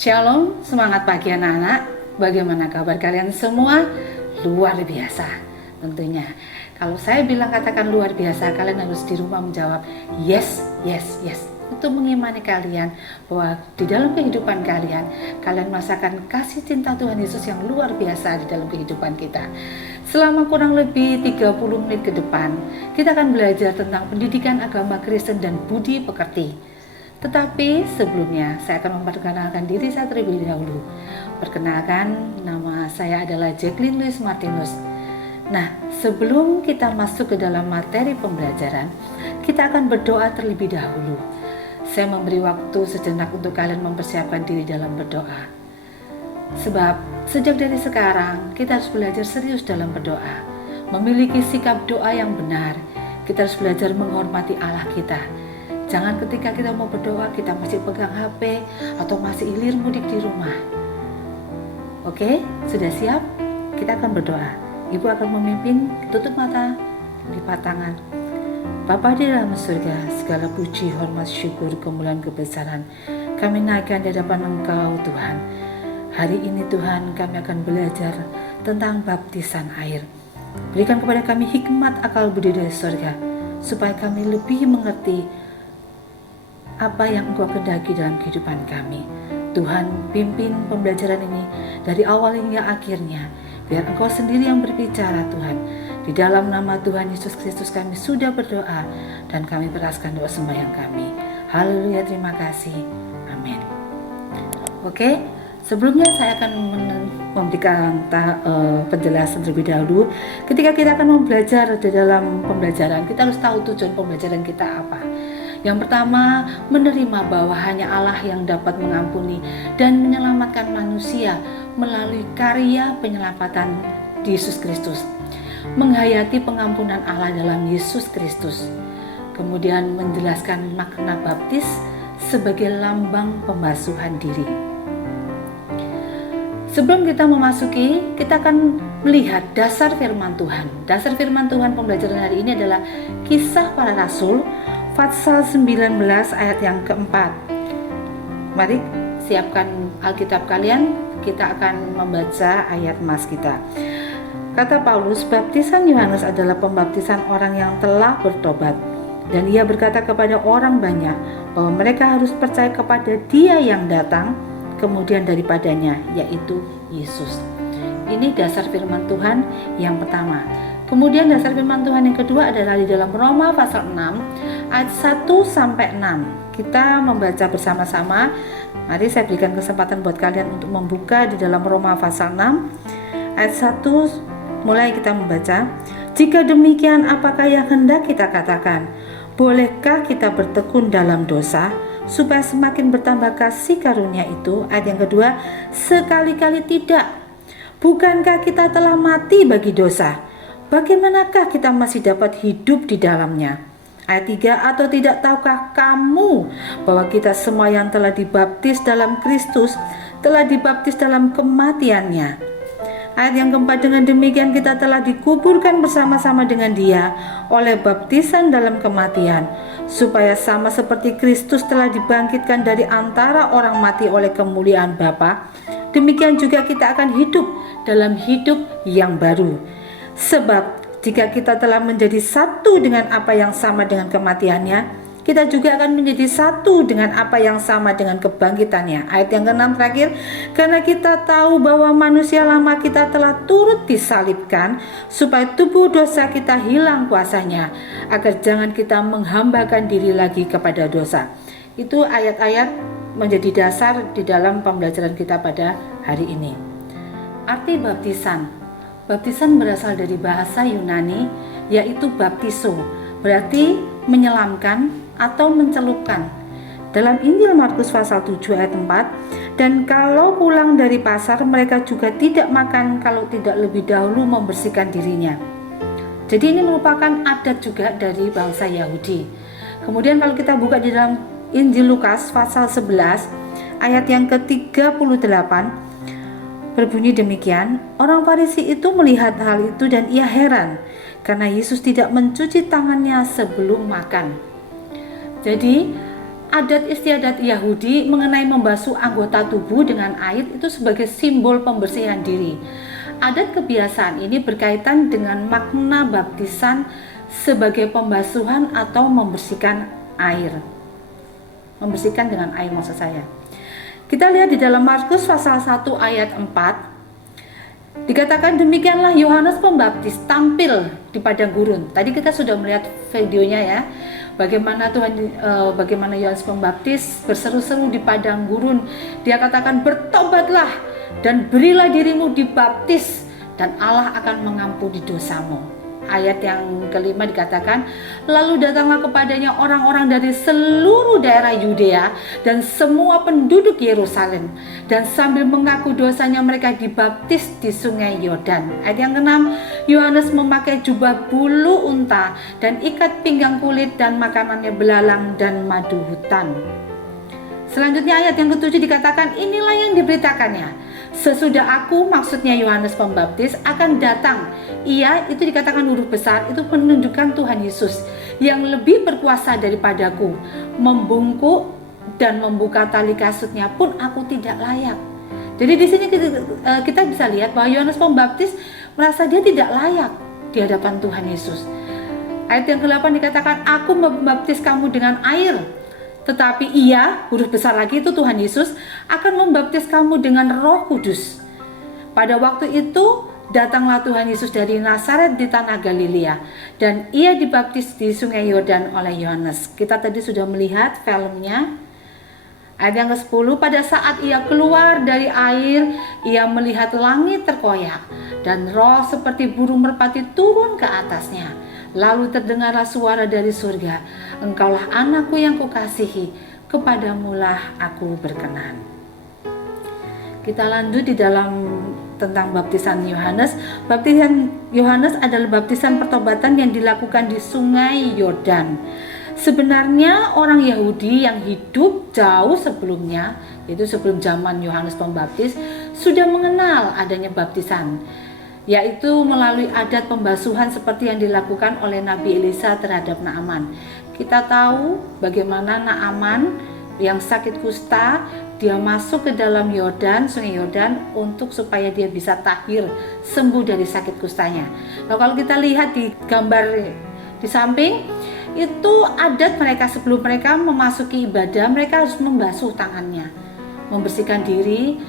Shalom, semangat pagi anak-anak. Bagaimana kabar kalian semua? Luar biasa tentunya. Kalau saya bilang katakan luar biasa, kalian harus di rumah menjawab yes, yes, yes. Itu mengimani kalian bahwa di dalam kehidupan kalian merasakan kasih cinta Tuhan Yesus yang luar biasa di dalam kehidupan kita. Selama kurang lebih 30 menit ke depan, kita akan belajar tentang pendidikan agama Kristen dan budi pekerti. Tetapi sebelumnya saya akan memperkenalkan diri saya terlebih dahulu. Perkenalkan, nama saya adalah Jacqueline Louise Martinus. Nah, sebelum kita masuk ke dalam materi pembelajaran, kita akan berdoa terlebih dahulu. Saya memberi waktu sejenak untuk kalian mempersiapkan diri dalam berdoa. Sebab sejak dari sekarang kita harus belajar serius dalam berdoa, memiliki sikap doa yang benar. Kita harus belajar menghormati Allah kita. Jangan ketika kita mau berdoa kita masih pegang HP atau masih ilir mudik di rumah. Oke, sudah siap? Kita akan berdoa. Ibu akan memimpin, tutup mata, lipat tangan. Bapa di dalam surga, segala puji, hormat, syukur, kemuliaan, kebesaran kami naikkan di hadapan Engkau Tuhan. Hari ini Tuhan kami akan belajar tentang baptisan air. Berikan kepada kami hikmat akal budi dari surga, supaya kami lebih mengerti apa yang Engkau kehendaki dalam kehidupan kami. Tuhan, pimpin pembelajaran ini dari awal hingga akhirnya. Biar Engkau sendiri yang berbicara Tuhan. Di dalam nama Tuhan Yesus Kristus kami sudah berdoa dan kami beraskan doa sembahyang kami. Haleluya, terima kasih. Amin. Oke, sebelumnya saya akan memberikan penjelasan terlebih dahulu. Ketika kita akan belajar di dalam pembelajaran, kita harus tahu tujuan pembelajaran kita apa. Yang pertama, menerima bahwa hanya Allah yang dapat mengampuni dan menyelamatkan manusia melalui karya penyelamatan Yesus Kristus. Menghayati pengampunan Allah dalam Yesus Kristus. Kemudian menjelaskan makna baptis sebagai lambang pembasuhan diri. Sebelum kita memasuki, kita akan melihat dasar firman Tuhan. Dasar firman Tuhan pembelajaran hari ini adalah Kisah Para Rasul pasal 19 ayat yang keempat. Mari siapkan Alkitab kalian, kita akan membaca ayat emas kita. Kata Paulus, baptisan Yohanes adalah pembaptisan orang yang telah bertobat. Dan ia berkata kepada orang banyak bahwa mereka harus percaya kepada Dia yang datang kemudian daripadanya, yaitu Yesus. Ini dasar firman Tuhan yang pertama. Kemudian dasar firman Tuhan yang kedua adalah di dalam Roma pasal 6 ayat 1 sampai 6. Kita membaca bersama-sama. Mari saya berikan kesempatan buat kalian untuk membuka di dalam Roma pasal 6 ayat 1. Mulai kita membaca. Jika demikian, apakah yang hendak kita katakan? Bolehkah kita bertekun dalam dosa supaya semakin bertambah kasih karunia itu? Ayat yang kedua, sekali-kali tidak. Bukankah kita telah mati bagi dosa? Bagaimanakah kita masih dapat hidup di dalamnya? Ayat 3, atau tidak tahukah kamu bahwa kita semua yang telah dibaptis dalam Kristus telah dibaptis dalam kematiannya? Ayat yang keempat, dengan demikian kita telah dikuburkan bersama-sama dengan Dia oleh baptisan dalam kematian, supaya sama seperti Kristus telah dibangkitkan dari antara orang mati oleh kemuliaan Bapa, demikian juga kita akan hidup dalam hidup yang baru. Sebab jika kita telah menjadi satu dengan apa yang sama dengan kematiannya, kita juga akan menjadi satu dengan apa yang sama dengan kebangkitannya. Ayat yang ke-6 terakhir, karena kita tahu bahwa manusia lama kita telah turut disalibkan, supaya tubuh dosa kita hilang kuasanya, agar jangan kita menghambakan diri lagi kepada dosa. Itu ayat-ayat menjadi dasar di dalam pembelajaran kita pada hari ini. Arti baptisan. Baptisan berasal dari bahasa Yunani, yaitu baptizo, berarti menyelamkan atau mencelupkan. Dalam Injil Markus pasal 7 ayat 4, dan kalau pulang dari pasar mereka juga tidak makan kalau tidak lebih dahulu membersihkan dirinya. Jadi ini merupakan adat juga dari bangsa Yahudi. Kemudian kalau kita buka di dalam Injil Lukas pasal 11 ayat yang ke-38, berbunyi demikian, orang Farisi itu melihat hal itu dan ia heran karena Yesus tidak mencuci tangannya sebelum makan. Jadi adat istiadat Yahudi mengenai membasuh anggota tubuh dengan air itu sebagai simbol pembersihan diri. Adat kebiasaan ini berkaitan dengan makna baptisan sebagai pembasuhan atau membersihkan air. Membersihkan dengan air maksud saya. Kita lihat di dalam Markus pasal 1 ayat 4. Dikatakan demikianlah Yohanes Pembaptis tampil di padang gurun. Tadi kita sudah melihat videonya ya. Bagaimana Yohanes Pembaptis berseru-seru di padang gurun. Dia katakan bertobatlah dan berilah dirimu dibaptis dan Allah akan mengampuni dosamu. Ayat yang kelima dikatakan, lalu datanglah kepadanya orang-orang dari seluruh daerah Yudea dan semua penduduk Yerusalem, dan sambil mengaku dosanya mereka dibaptis di sungai Yordan. Ayat yang keenam, Yohanes memakai jubah bulu unta dan ikat pinggang kulit dan makanannya belalang dan madu hutan. Selanjutnya ayat yang ketujuh dikatakan, inilah yang diberitakannya. Sesudah aku, maksudnya Yohanes Pembaptis, akan datang. Ia, itu dikatakan huruf besar, itu menunjukkan Tuhan Yesus yang lebih berkuasa daripadaku. Membungkuk dan membuka tali kasutnya pun aku tidak layak. Jadi di sini kita bisa lihat bahwa Yohanes Pembaptis merasa dia tidak layak di hadapan Tuhan Yesus. Ayat yang ke-8 dikatakan, aku membaptis kamu dengan air. Tetapi ia, huruf besar lagi itu Tuhan Yesus, akan membaptis kamu dengan Roh Kudus. Pada waktu itu datanglah Tuhan Yesus dari Nazaret di tanah Galilea, dan ia dibaptis di sungai Yordan oleh Yohanes. Kita tadi sudah melihat filmnya. Ayat yang ke-10, pada saat ia keluar dari air, ia melihat langit terkoyak, dan roh seperti burung merpati turun ke atasnya. Lalu terdengarlah suara dari surga, engkaulah anakku yang kukasihi, kepadamulah aku berkenan. Kita lanjut di dalam tentang baptisan Yohanes. Baptisan Yohanes adalah baptisan pertobatan yang dilakukan di sungai Yordan. Sebenarnya orang Yahudi yang hidup jauh sebelumnya, yaitu sebelum zaman Yohanes Pembaptis, sudah mengenal adanya baptisan, yaitu melalui adat pembasuhan seperti yang dilakukan oleh Nabi Elisa terhadap Naaman. Kita tahu bagaimana Naaman yang sakit kusta, dia masuk ke dalam Yordan, sungai Yordan, untuk supaya dia bisa tahir, sembuh dari sakit kustanya. Nah, kalau kita lihat di gambar di samping, itu adat mereka sebelum mereka memasuki ibadah, mereka harus membasuh tangannya, membersihkan diri,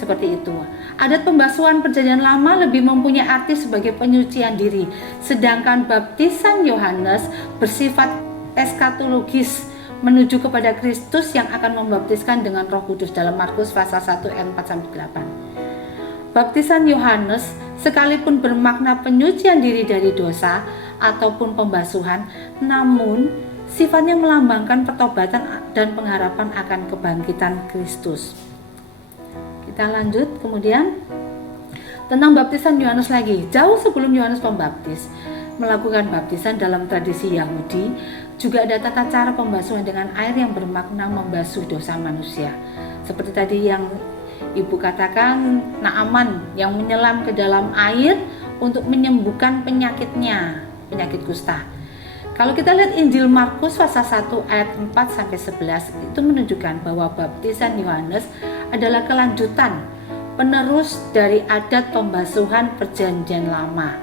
seperti itu. Adat pembasuhan perjanjian lama lebih mempunyai arti sebagai penyucian diri, sedangkan baptisan Yohanes bersifat eskatologis, menuju kepada Kristus yang akan membaptiskan dengan Roh Kudus dalam Markus pasal 1 ayat 4-8. Baptisan Yohanes sekalipun bermakna penyucian diri dari dosa ataupun pembasuhan, namun sifatnya melambangkan pertobatan dan pengharapan akan kebangkitan Kristus. Kita lanjut kemudian tentang baptisan Yohanes lagi. Jauh sebelum Yohanes Pembaptis melakukan baptisan dalam tradisi Yahudi, juga ada tata cara pembasuhan dengan air yang bermakna membasuh dosa manusia. Seperti tadi yang Ibu katakan, Naaman yang menyelam ke dalam air untuk menyembuhkan penyakitnya, penyakit kusta. Kalau kita lihat Injil Markus pasal 1 ayat 4-11, itu menunjukkan bahwa baptisan Yohanes adalah kelanjutan penerus dari adat pembasuhan perjanjian lama.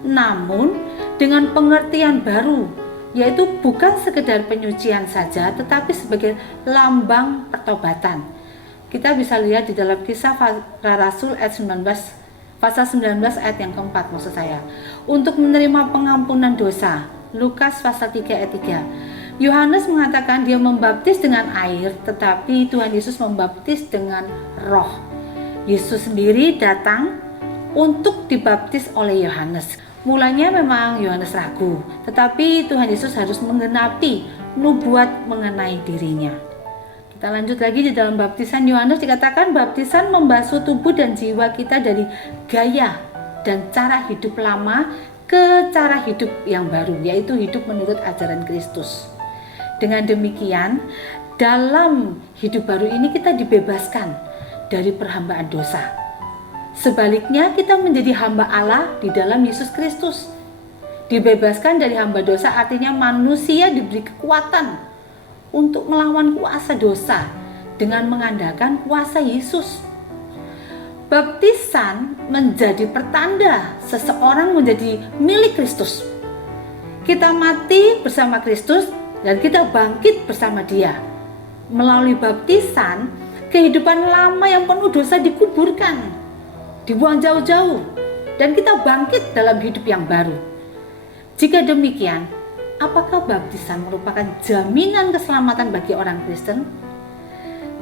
Namun dengan pengertian baru, yaitu bukan sekedar penyucian saja, tetapi sebagai lambang pertobatan. Kita bisa lihat di dalam Kisah Para Rasul ayat 19, pasal 19 ayat yang keempat maksud saya. Untuk menerima pengampunan dosa, Lukas pasal 3 ayat 3. Yohanes mengatakan dia membaptis dengan air, tetapi Tuhan Yesus membaptis dengan Roh. Yesus sendiri datang untuk dibaptis oleh Yohanes. Mulanya memang Yohanes ragu, tetapi Tuhan Yesus harus menggenapi nubuat mengenai dirinya. Kita lanjut lagi di dalam baptisan Yohanes dikatakan baptisan membasuh tubuh dan jiwa kita dari gaya dan cara hidup lama ke cara hidup yang baru, yaitu hidup menurut ajaran Kristus. Dengan demikian, dalam hidup baru ini kita dibebaskan dari perhambaan dosa. Sebaliknya, kita menjadi hamba Allah di dalam Yesus Kristus. Dibebaskan dari hamba dosa artinya manusia diberi kekuatan untuk melawan kuasa dosa dengan mengandalkan kuasa Yesus. Baptisan menjadi pertanda seseorang menjadi milik Kristus. Kita mati bersama Kristus dan kita bangkit bersama Dia. Melalui baptisan, kehidupan lama yang penuh dosa dikuburkan, dibuang jauh-jauh, dan kita bangkit dalam hidup yang baru. Jika demikian, apakah baptisan merupakan jaminan keselamatan bagi orang Kristen?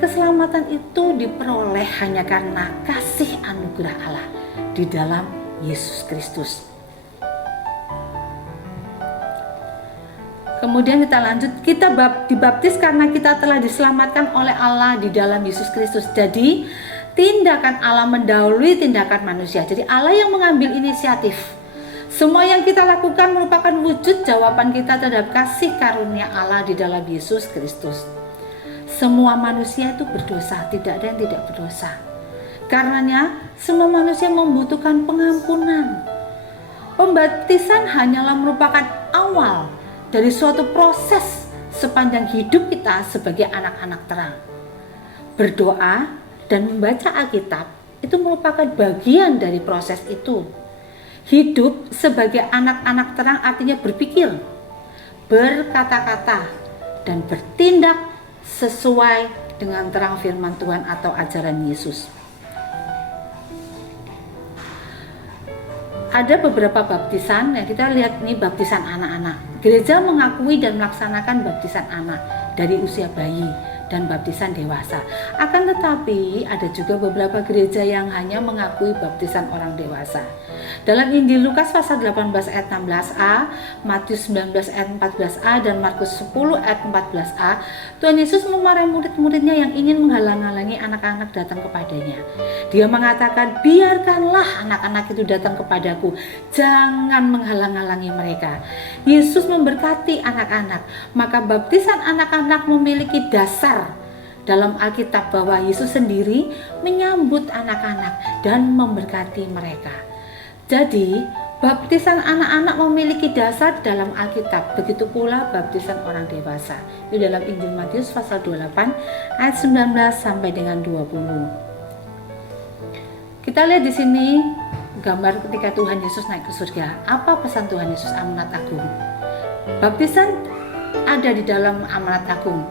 Keselamatan itu diperoleh hanya karena kasih anugerah Allah di dalam Yesus Kristus. Kemudian kita lanjut, kita dibaptis karena kita telah diselamatkan oleh Allah di dalam Yesus Kristus. Jadi tindakan Allah mendahului tindakan manusia. Jadi Allah yang mengambil inisiatif. Semua yang kita lakukan merupakan wujud jawaban kita terhadap kasih karunia Allah di dalam Yesus Kristus. Semua manusia itu berdosa, tidak ada yang tidak berdosa. Karenanya semua manusia membutuhkan pengampunan. Pembaptisan hanyalah merupakan awal dari suatu proses sepanjang hidup kita sebagai anak-anak terang. Berdoa dan membaca Alkitab itu merupakan bagian dari proses itu. Hidup sebagai anak-anak terang artinya berpikir, berkata-kata, dan bertindak sesuai dengan terang firman Tuhan atau ajaran Yesus. Ada beberapa baptisan yang kita lihat, ini baptisan anak-anak. Gereja mengakui dan melaksanakan baptisan anak dari usia bayi dan baptisan dewasa. Akan tetapi ada juga beberapa gereja yang hanya mengakui baptisan orang dewasa. Dalam Injil Lukas pasal 18 ayat 16a, Matius 19 ayat 14a, dan Markus 10 ayat 14a, Tuhan Yesus memarahi murid-muridnya yang ingin menghalang-halangi anak-anak datang kepadanya. Dia mengatakan, biarkanlah anak-anak itu datang kepadaku, jangan menghalang-halangi mereka. Yesus memberkati anak-anak, maka baptisan anak-anak memiliki dasar dalam Alkitab bahwa Yesus sendiri menyambut anak-anak dan memberkati mereka. Jadi, baptisan anak-anak memiliki dasar dalam Alkitab, begitu pula baptisan orang dewasa. Itu dalam Injil Matius pasal 28 ayat 19 sampai dengan 20. Kita lihat di sini gambar ketika Tuhan Yesus naik ke surga. Apa pesan Tuhan Yesus amanat agung? Baptisan ada di dalam amanat agung.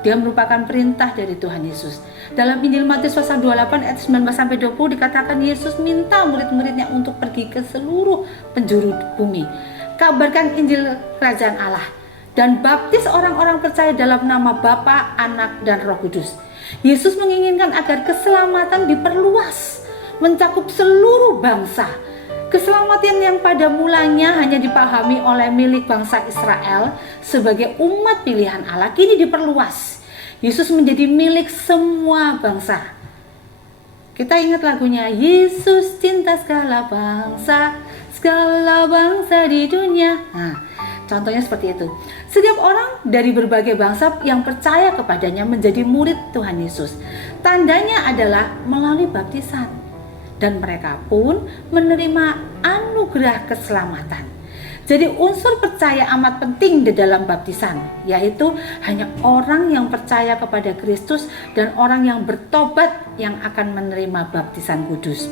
Dia merupakan perintah dari Tuhan Yesus. Dalam Injil Matius pasal 28 ayat 19 sampai 20 dikatakan Yesus minta murid-muridnya untuk pergi ke seluruh penjuru bumi, kabarkan Injil Kerajaan Allah, dan baptis orang-orang percaya dalam nama Bapa, Anak, dan Roh Kudus. Yesus menginginkan agar keselamatan diperluas, mencakup seluruh bangsa. Keselamatan yang pada mulanya hanya dipahami oleh milik bangsa Israel sebagai umat pilihan Allah kini diperluas. Yesus menjadi milik semua bangsa. Kita ingat lagunya, Yesus cinta segala bangsa di dunia. Nah, contohnya seperti itu. Setiap orang dari berbagai bangsa yang percaya kepadanya menjadi murid Tuhan Yesus. Tandanya adalah melalui baptisan. Dan mereka pun menerima anugerah keselamatan. Jadi unsur percaya amat penting di dalam baptisan, yaitu hanya orang yang percaya kepada Kristus dan orang yang bertobat yang akan menerima baptisan kudus.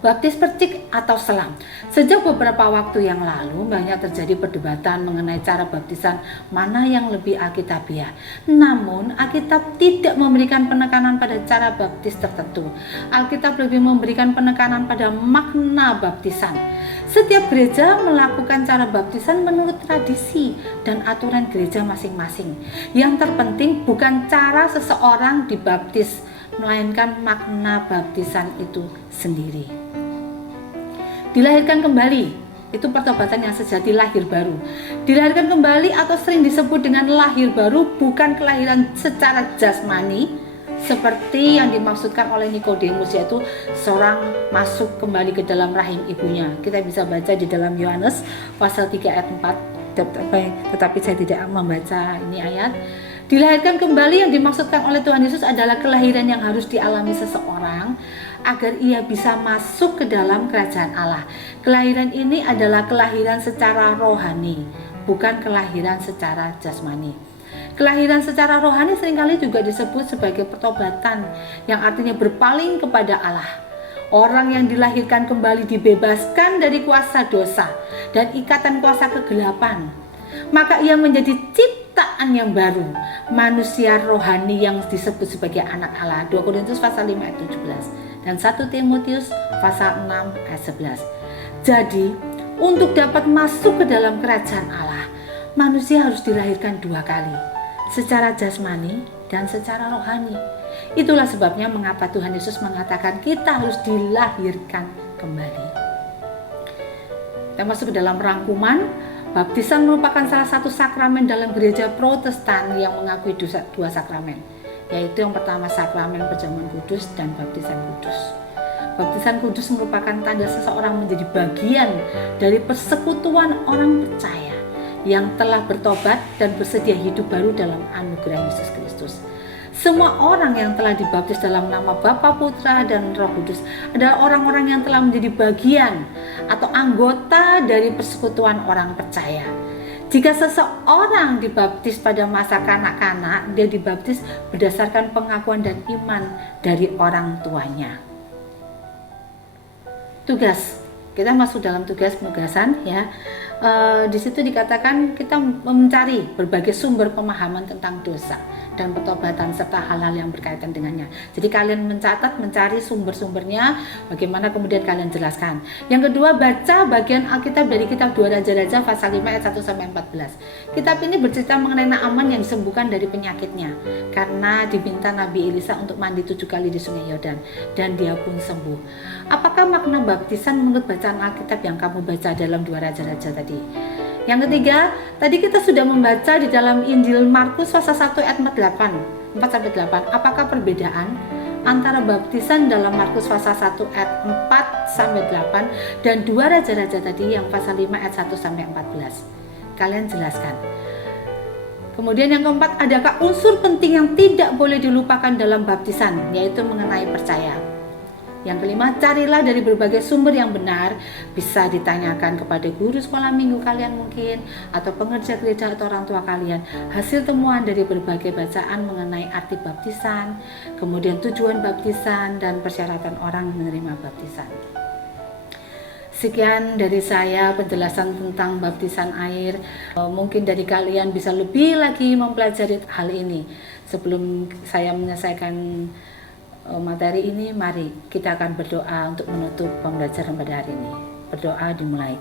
Baptis percik atau selam. Sejak beberapa waktu yang lalu banyak terjadi perdebatan mengenai cara baptisan mana yang lebih alkitabiah. Namun Alkitab tidak memberikan penekanan pada cara baptis tertentu. Alkitab lebih memberikan penekanan pada makna baptisan. Setiap gereja melakukan cara baptisan menurut tradisi dan aturan gereja masing-masing. Yang terpenting bukan cara seseorang dibaptis, melainkan makna baptisan itu sendiri. Dilahirkan kembali, itu pertobatan yang sejati, lahir baru. Dilahirkan kembali atau sering disebut dengan lahir baru bukan kelahiran secara jasmani seperti yang dimaksudkan oleh Nikodemus, yaitu seorang masuk kembali ke dalam rahim ibunya. Kita bisa baca di dalam Yohanes pasal 3 ayat 4, tetapi saya tidak membaca ini ayat. Dilahirkan kembali yang dimaksudkan oleh Tuhan Yesus adalah kelahiran yang harus dialami seseorang agar ia bisa masuk ke dalam kerajaan Allah. Kelahiran ini adalah kelahiran secara rohani, bukan kelahiran secara jasmani. Kelahiran secara rohani seringkali juga disebut sebagai pertobatan, yang artinya berpaling kepada Allah. Orang yang dilahirkan kembali dibebaskan dari kuasa dosa dan ikatan kuasa kegelapan. Maka ia menjadi ciptaan yang baru, manusia rohani yang disebut sebagai anak Allah. 2 Korintus pasal 5 ayat 17 dan 1 Timotius pasal 6 ayat 11. Jadi, untuk dapat masuk ke dalam kerajaan Allah, manusia harus dilahirkan 2 kali, secara jasmani dan secara rohani. Itulah sebabnya mengapa Tuhan Yesus mengatakan kita harus dilahirkan kembali. Kita masuk ke dalam rangkuman. Baptisan merupakan salah satu sakramen dalam gereja Protestan yang mengakui dua sakramen, yaitu yang pertama sakramen perjamuan kudus dan baptisan kudus. Baptisan kudus merupakan tanda seseorang menjadi bagian dari persekutuan orang percaya yang telah bertobat dan bersedia hidup baru dalam anugerah Yesus Kristus. Semua orang yang telah dibaptis dalam nama Bapa, Putra, dan Roh Kudus adalah orang-orang yang telah menjadi bagian atau anggota dari persekutuan orang percaya. Jika seseorang dibaptis pada masa kanak-kanak, dia dibaptis berdasarkan pengakuan dan iman dari orang tuanya. Tugas, kita masuk dalam tugas penugasan ya. Di situ dikatakan kita mencari berbagai sumber pemahaman tentang dosa dan pertobatan serta hal-hal yang berkaitan dengannya. Jadi kalian mencatat, mencari sumber-sumbernya, bagaimana kemudian kalian jelaskan. Yang kedua, baca bagian Alkitab dari kitab 2 Raja-Raja pasal 5 ayat 1 sampai 14. Kitab ini bercerita mengenai Naaman yang disembuhkan dari penyakitnya karena diminta Nabi Elisa untuk mandi 7 kali di Sungai Yordan dan dia pun sembuh. Apakah makna baptisan menurut bacaan Alkitab yang kamu baca dalam 2 Raja-Raja tadi? Yang ketiga, tadi kita sudah membaca di dalam Injil Markus pasal 1 ayat 4 sampai 8. Apakah perbedaan antara baptisan dalam Markus pasal 1 ayat 4 sampai 8 dan 2 Raja-Raja tadi yang pasal 5 ayat 1 sampai 14? Kalian jelaskan. Kemudian yang keempat, adakah unsur penting yang tidak boleh dilupakan dalam baptisan, yaitu mengenai percaya? Yang kelima, carilah dari berbagai sumber yang benar. Bisa ditanyakan kepada guru sekolah minggu kalian mungkin, atau pengerja gereja atau orang tua kalian, hasil temuan dari berbagai bacaan mengenai arti baptisan, kemudian tujuan baptisan dan persyaratan orang menerima baptisan. Sekian dari saya penjelasan tentang baptisan air. Mungkin dari kalian bisa lebih lagi mempelajari hal ini. Sebelum saya menyelesaikan materi ini, mari kita akan berdoa untuk menutup pembelajaran pada hari ini. Berdoa dimulai.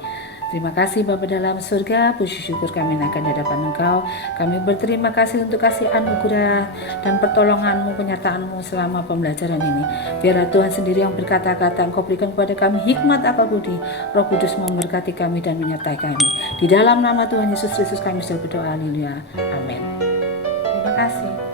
Terima kasih Bapa dalam surga, puji syukur kami naikkan di hadapan Engkau. Kami berterima kasih untuk kasih anugerah dan pertolongan-Mu, penyertaan-Mu selama pembelajaran ini. Biarlah Tuhan sendiri yang berkata-kata, Engkau berikan kepada kami hikmat akal budi, Roh Kudus memberkati kami dan menyertai kami. Di dalam nama Tuhan Yesus Kristus kami sudah berdoa, haleluya, amin. Terima kasih.